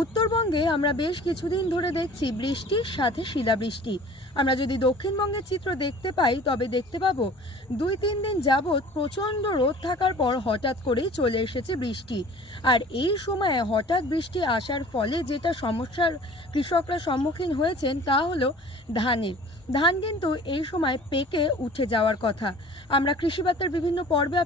উত্তরবঙ্গে আমরা বেশ কিছুদিন ধরে দেখছি বৃষ্টির সাথে শিলাবৃষ্টি। আমরা যদি দক্ষিণবঙ্গের চিত্র দেখতে পাই তবে দেখতে পাবো 2-3 দিন যাবৎ প্রচণ্ড রোদ থাকার পর হঠাৎ করেই চলে এসেছে বৃষ্টি। আর এই সময়ে হঠাৎ বৃষ্টি আসার ফলে যেটা সমস্যার কৃষকরা সম্মুখীন হয়েছেন তা হলো ধানের। ধান কিন্তু এই সময় পেকে উঠে যাওয়ার কথা। আমরা কৃষিবার্তার বিভিন্ন পর্বে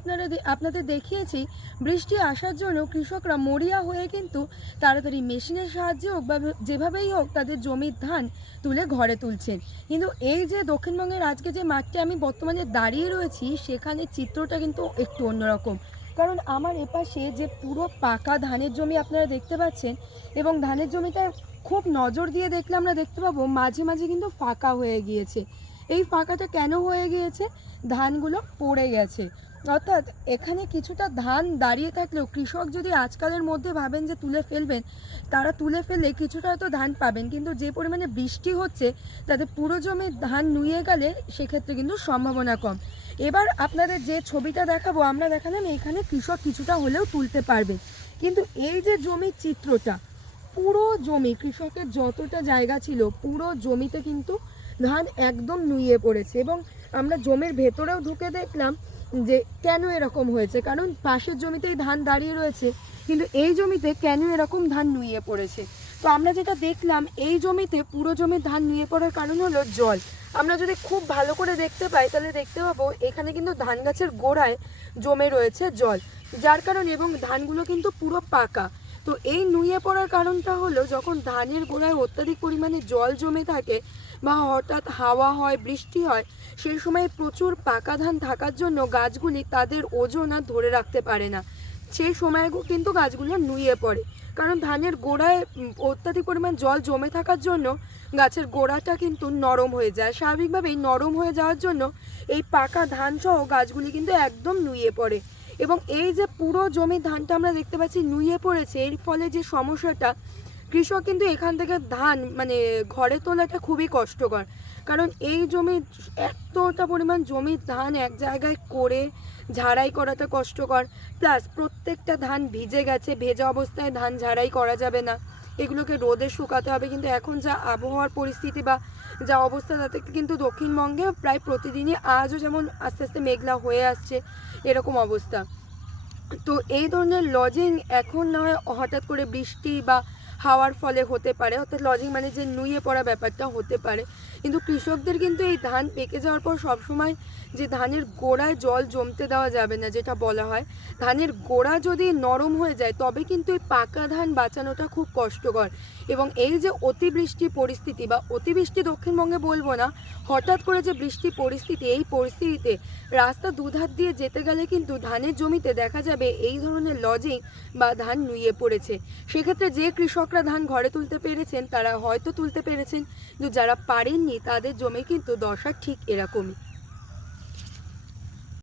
আপনাদের দেখিয়েছি বৃষ্টি আসার জন্য কৃষকরা মরিয়া হয়ে কিন্তু তাড়াতাড়ি মেশিনের সাহায্যে হোক বা যেভাবেই হোক তাদের জমির ধান তুলে ঘরে তুলছেন। কিন্তু এই যে দক্ষিণবঙ্গের আজকে যে মাঠটি আমি বর্তমানে দাঁড়িয়ে রয়েছি সেখানে চিত্রটা কিন্তু একটু অন্যরকম। কারণ আমার এপাশে যে পুরো পাকা ধানের জমি আপনারা দেখতে পাচ্ছেন এবং ধানের জমিটা খুব নজর দিয়ে দেখলে আমরা দেখতে পাবো মাঝে মাঝে কিন্তু ফাঁকা হয়ে গিয়েছে। এই ফাঁকাটা কেন হয়ে গিয়েছে? ধানগুলো পড়ে গেছে। অর্থাৎ এখানে কিছুটা ধান দাঁড়িয়ে থাকলেও কৃষক যদি আজকালের মধ্যে ভাবেন যে তুলে ফেলবেন, তারা তুলে ফেললে কিছুটা হয়তো ধান পাবেন, কিন্তু যে পরিমাণে বৃষ্টি হচ্ছে তাতে পুরো জমির ধান নুয়ে গেলে সেক্ষেত্রে কিন্তু সম্ভাবনা কম। এবার আপনাদের যে ছবিটা দেখাবো আমরা দেখালাম এখানে কৃষক কিছুটা হলেও তুলতে পারবে, কিন্তু এই যে জমির চিত্রটা, পুরো জমি কৃষকের যতটা জায়গা ছিল পুরো জমিতে কিন্তু ধান একদম নুয়ে পড়েছে। এবং আমরা জমির ভেতরেও ঢুকে দেখলাম যে কেন এরকম হয়েছে, কারণ পাশের জমিতেই ধান দাঁড়িয়ে রয়েছে কিন্তু এই জমিতে কেন এরকম ধান নুয়ে পড়েছে। তো আমরা যেটা দেখলাম এই জমিতে পুরো জমির ধান নুয়ে পড়ার কারণ হলো জল। আমরা যদি খুব ভালো করে দেখতে পাই তাহলে দেখতে পাবো এখানে কিন্তু ধান গাছের গোড়ায় জমে রয়েছে জল, যার কারণে এবং ধানগুলো কিন্তু পুরো পাকা। তো এই নুয়ে পড়ার কারণটা হলো যখন ধানের গোড়ায় অত্যাধিক পরিমাণে জল জমে থাকে বা হঠাৎ হাওয়া হয়, বৃষ্টি হয়, সেই সময় প্রচুর পাকা ধান থাকার জন্য গাছগুলি তাদের ওজন আর ধরে রাখতে পারে না। সেই সময় কিন্তু গাছগুলো নুয়ে পড়ে, কারণ ধানের গোড়ায় অত্যাধিক পরিমাণ জল জমে থাকার জন্য গাছের গোড়াটা কিন্তু নরম হয়ে যায়। স্বাভাবিকভাবেই নরম হয়ে যাওয়ার জন্য এই পাকা ধান সহ গাছগুলি কিন্তু একদম নুয়ে পড়ে। এবং এই যে পুরো জমির ধানটা আমরা দেখতে পাচ্ছি নুয়ে পড়েছে, এর ফলে যে সমস্যাটা, কৃষক কিন্তু এখান থেকে ধান ঘরে তোলাটা খুবই কষ্টকর। কারণ এই জমির এতটা পরিমাণ জমির ধান এক জায়গায় করে ঝাড়াই করাটা কষ্টকর, প্লাস প্রত্যেকটা ধান ভিজে গেছে, ভেজা অবস্থায় ধান ঝাড়াই করা যাবে না, এগুলোকে রোদে শুকাতে হবে। কিন্তু এখন যা আবহাওয়ার পরিস্থিতি বা যা অবস্থা তাতে কিন্তু দক্ষিণবঙ্গে প্রায় প্রতিদিনই আজও যেমন আস্তে আস্তে মেঘলা হয়ে আসছে এরকম অবস্থা। তো এই ধরনের লজিং এখন না হয় হঠাৎ করে বৃষ্টি বা হাওয়ার ফলে হতে পারে, অর্থাৎ লজিং মানে যে নুয়ে পড়া ব্যাপারটা হতে পারে, কিন্তু কৃষকদের কিন্তু এই ধান পেকে যাওয়ার পর সবসময় যে ধানের গোড়ায় জল জমতে দেওয়া যাবে না, যেটা বলা হয় ধানের গোড়া যদি নরম হয়ে যায় তবে কিন্তু এই পাকা ধান বাঁচানোটা খুব কষ্টকর। এবং এই যে অতিবৃষ্টি পরিস্থিতি বা অতিবৃষ্টি দক্ষিণবঙ্গে বলবো না, হঠাৎ করে যে বৃষ্টি পরিস্থিতি, এই পরিস্থিতিতে রাস্তা দুধার দিয়ে যেতে গেলে কিন্তু ধানের জমিতে দেখা যাবে এই ধরনের লজিং বা ধান নুয়ে পড়েছে। সেক্ষেত্রে যে কৃষকরা ধান ঘরে তুলতে পেরেছেন তারা হয়তো তুলতে পেরেছেন, কিন্তু যারা পারেননি তাদের জমি কিন্তু দশা ঠিক এরকমই।